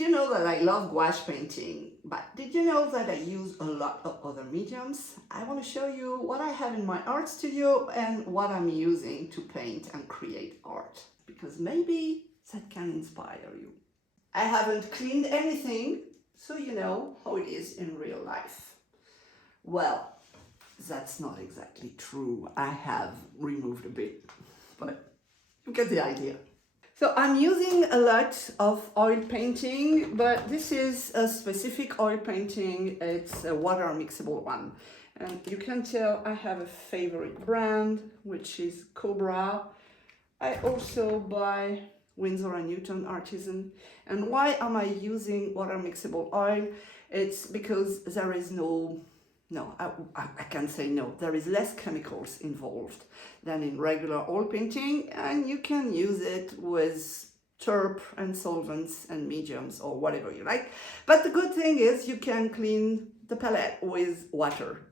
You know that I love gouache painting, but did you know that I use a lot of other mediums? I want to show you what I have in my art studio and what I'm using to paint and create art, because maybe that can inspire you. I haven't cleaned anything, so you know how it is in real life. Well, that's not exactly true. I have removed a bit, but you get the idea. So I'm using a lot of oil painting, but this is a specific oil painting. It's a water mixable one. And you can tell I have a favorite brand, which is Cobra. I also buy Winsor & Newton Artisan. And why am I using water mixable oil? It's because there is I can say no. There is less chemicals involved than in regular oil painting, and you can use it with turp and solvents and mediums or whatever you like. But the good thing is you can clean the palette with water.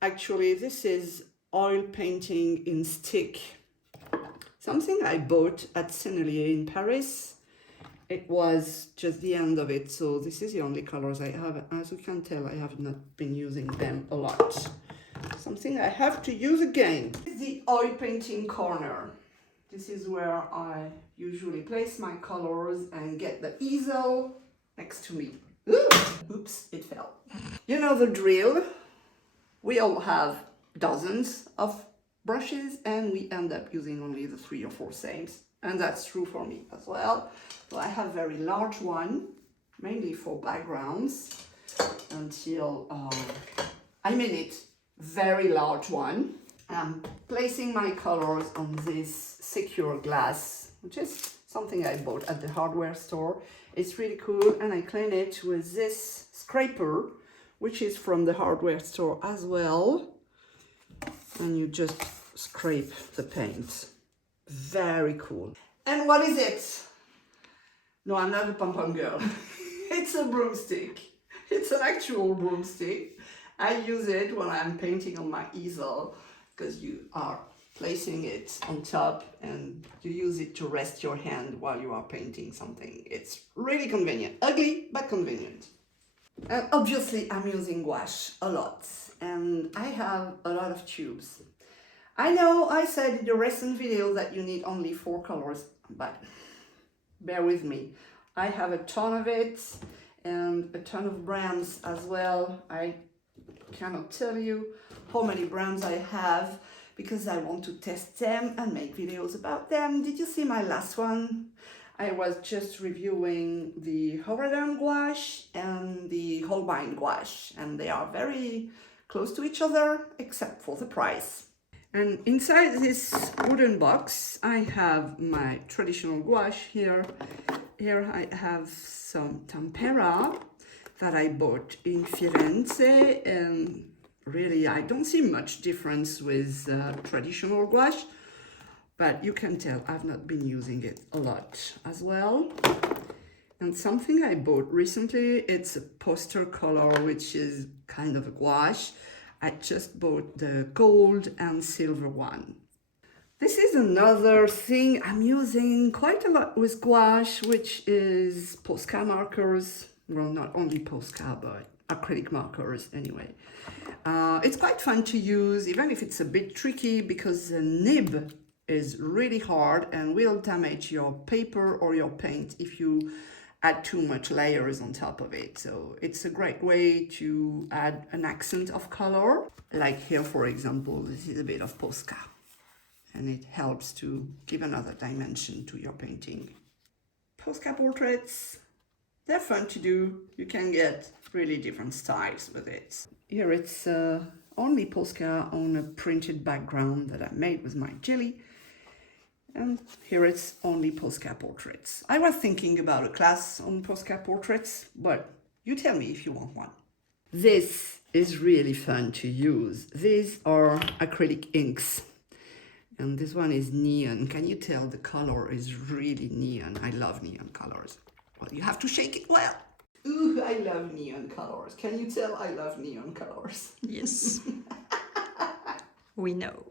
Actually, this is oil painting in stick. Something I bought at Sennelier in Paris. It was just the end of it, so this is the only colors I have. As you can tell, I have not been using them a lot. Something I have to use again. This is the oil painting corner. This is where I usually place my colors and get the easel next to me. Ooh, oops, it fell. You know the drill. We all have dozens of brushes and we end up using only the 3 or 4 same. And that's true for me as well. So I have a very large one, mainly for backgrounds, until, very large one. I'm placing my colors on this secure glass, which is something I bought at the hardware store. It's really cool, and I clean it with this scraper, which is from the hardware store as well. And you just scrape the paint. Very cool. And what is it? No, I'm not a pom-pom girl. It's a broomstick. It's an actual broomstick. I use it when I'm painting on my easel, because you are placing it on top and you use it to rest your hand while you are painting something. It's really convenient. Ugly, but convenient. And obviously I'm using gouache a lot, and I have a lot of tubes. I know I said in the recent video that you need only 4 colors, but bear with me. I have a ton of it and a ton of brands as well. I cannot tell you how many brands I have because I want to test them and make videos about them. Did you see my last one? I was just reviewing the Horadam gouache and the Holbein gouache, and they are very close to each other except for the price. And inside this wooden box, I have my traditional gouache here. Here I have some tempera that I bought in Firenze, and really I don't see much difference with traditional gouache, but you can tell I've not been using it a lot as well. And something I bought recently, it's a poster color, which is kind of a gouache. I just bought the gold and silver one. This is another thing I'm using quite a lot with gouache, which is Posca markers. Well, not only Posca, but acrylic markers anyway. It's quite fun to use, even if it's a bit tricky, because the nib is really hard and will damage your paper or your paint if you add too much layers on top of it. So it's a great way to add an accent of color. Like here, for example, this is a bit of Posca, and it helps to give another dimension to your painting. Posca portraits, they're fun to do. You can get really different styles with it. Here it's only Posca on a printed background that I made with my jelly. And here it's only Posca portraits. I was thinking about a class on Posca portraits, but you tell me if you want one. This is really fun to use. These are acrylic inks. And this one is neon. Can you tell the color is really neon? I love neon colors. Well, you have to shake it well. Ooh, I love neon colors. Can you tell I love neon colors? Yes. We know.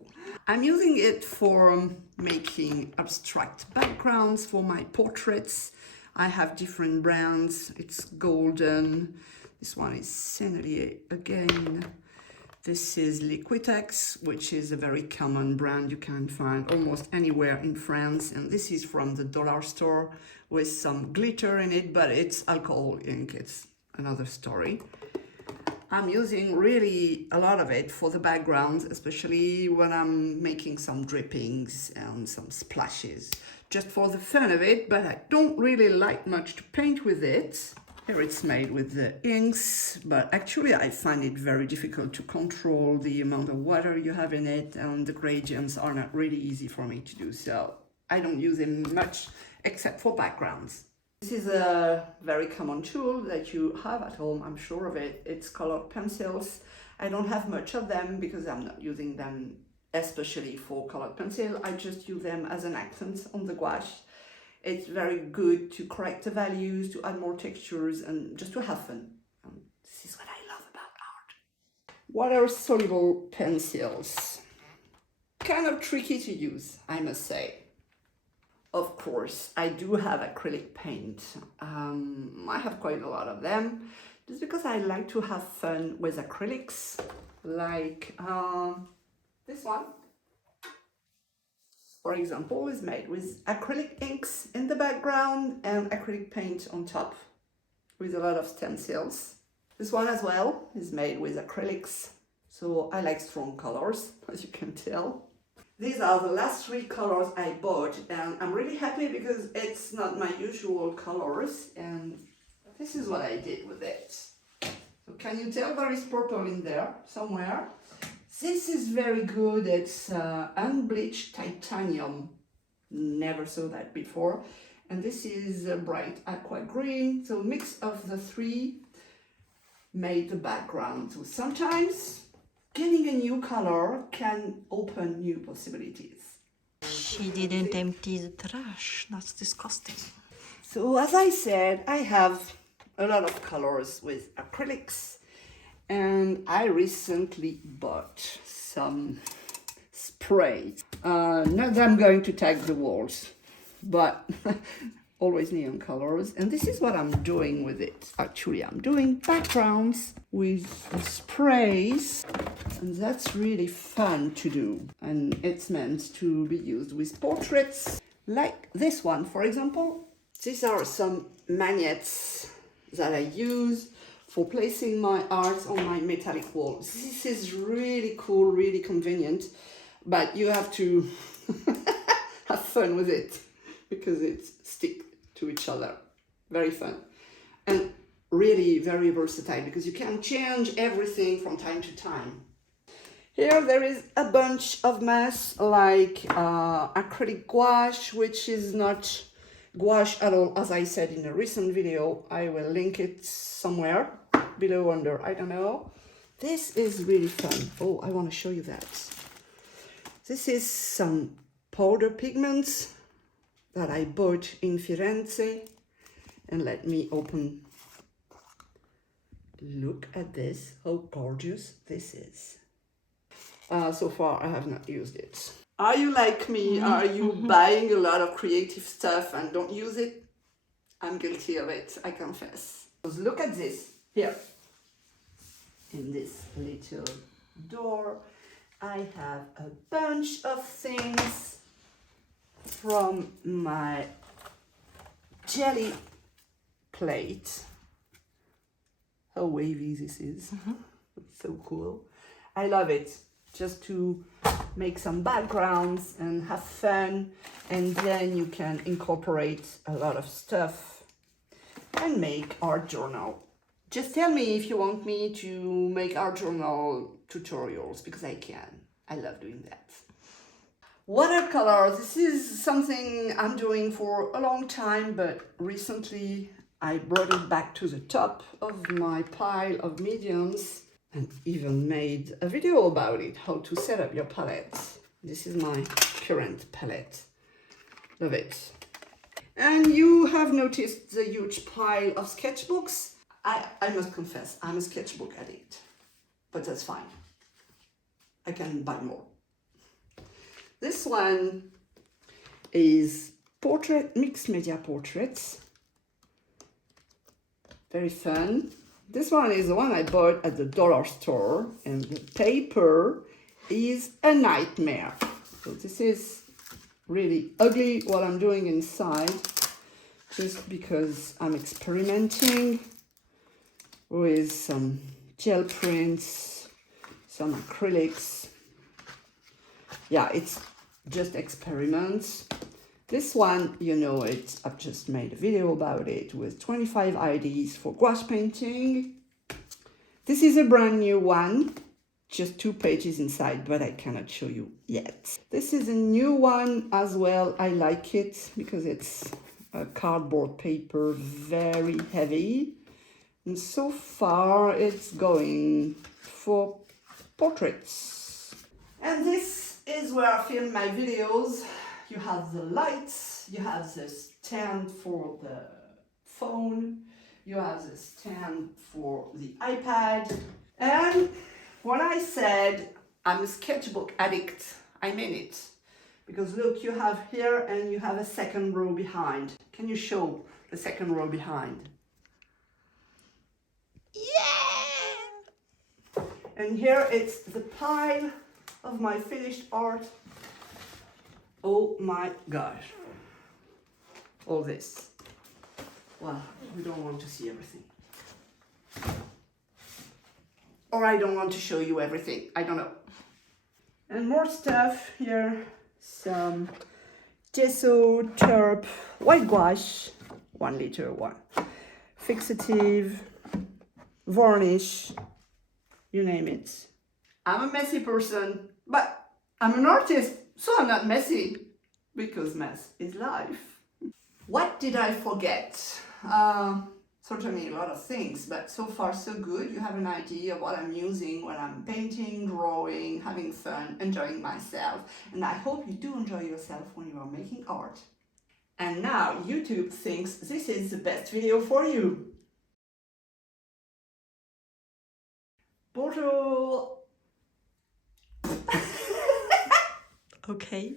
I'm using it for making abstract backgrounds for my portraits. I have different brands. It's golden. This one is Sennelier again. This is Liquitex, which is a very common brand you can find almost anywhere in France. And this is from the dollar store with some glitter in it, but it's alcohol ink. It's another story. I'm using really a lot of it for the backgrounds, especially when I'm making some drippings and some splashes, just for the fun of it, but I don't really like much to paint with it. Here it's made with the inks, but actually I find it very difficult to control the amount of water you have in it, and the gradients are not really easy for me to do, so I don't use them much except for backgrounds. This is a very common tool that you have at home, I'm sure of it. It's colored pencils. I don't have much of them because I'm not using them especially for colored pencil. I just use them as an accent on the gouache. It's very good to correct the values, to add more textures, and just to have fun. This is what I love about art. Water-soluble pencils. Kind of tricky to use, I must say. Of course, I do have acrylic paint. I have quite a lot of them, just because I like to have fun with acrylics, like this one, for example, is made with acrylic inks in the background and acrylic paint on top, with a lot of stencils. This one as well is made with acrylics, so I like strong colors, as you can tell. These are the last 3 colors I bought, and I'm really happy because it's not my usual colors, and this is what I did with it. So can you tell there is purple in there somewhere? This is very good. It's unbleached titanium. Never saw that before. And this is a bright aqua green. So mix of the 3 made the background. So sometimes getting a new color can open new possibilities. She didn't empty the trash. That's disgusting. So as I said, I have a lot of colors with acrylics, and I recently bought some sprays. Not that I'm going to tag the walls, but always neon colors. And this is what I'm doing with it. Actually, I'm doing backgrounds with sprays, and that's really fun to do. And it's meant to be used with portraits, like this one, for example. These are some magnets that I use for placing my art on my metallic walls. This is really cool, really convenient, but you have to have fun with it because it sticks to each other. Very fun. And really very versatile because you can change everything from time to time. Here there is a bunch of mass like acrylic gouache, which is not gouache at all, as I said in a recent video. I will link it somewhere below, under, I don't know. This is really fun. Oh, I want to show you that. This is some powder pigments that I bought in Firenze, and let me open. Look at this, how gorgeous this is. So far I have not used it. Are you like me? Are you buying a lot of creative stuff and don't use it? I'm guilty of it, I confess. Look at this, here. In this little door, I have a bunch of things from my jelly plate. How wavy this is. It's so cool. I love it. Just to make some backgrounds and have fun, and then you can incorporate a lot of stuff and make art journal. Just tell me if you want me to make art journal tutorials, because I can. I love doing that. Watercolor, this is something I'm doing for a long time, but recently I brought it back to the top of my pile of mediums and even made a video about it, how to set up your palette. This is my current palette. Love it. And you have noticed the huge pile of sketchbooks. I must confess, I'm a sketchbook addict, but that's fine. I can buy more. This one is portrait, mixed media portraits. Very fun. This one is the one I bought at the dollar store, and the paper is a nightmare. So this is really ugly what I'm doing inside, just because I'm experimenting with some gel prints, some acrylics. Yeah, it's just experiments. This one, you know it, I've just made a video about it with 25 ideas for gouache painting. This is a brand new one, just 2 pages inside, but I cannot show you yet. This is a new one as well. I like it because it's a cardboard paper, very heavy. And so far it's going for portraits. And this is where I film my videos. You have the lights, you have the stand for the phone, you have the stand for the iPad. And when I said I'm a sketchbook addict, I mean it. Because look, you have here and you have a second row behind. Can you show the second row behind? Yeah! And here it's the pile of my finished art. Oh my gosh. All this. Well, we don't want to see everything. Or I don't want to show you everything. I don't know. And more stuff here. Some gesso, turp, white gouache, 1 liter one. Fixative, varnish, you name it. I'm a messy person, but I'm an artist, so I'm not messy, because mess is life. What did I forget? Certainly a lot of things, but so far so good. You have an idea of what I'm using when I'm painting, drawing, having fun, enjoying myself. And I hope you do enjoy yourself when you are making art. And now YouTube thinks this is the best video for you. Bonjour! Okay.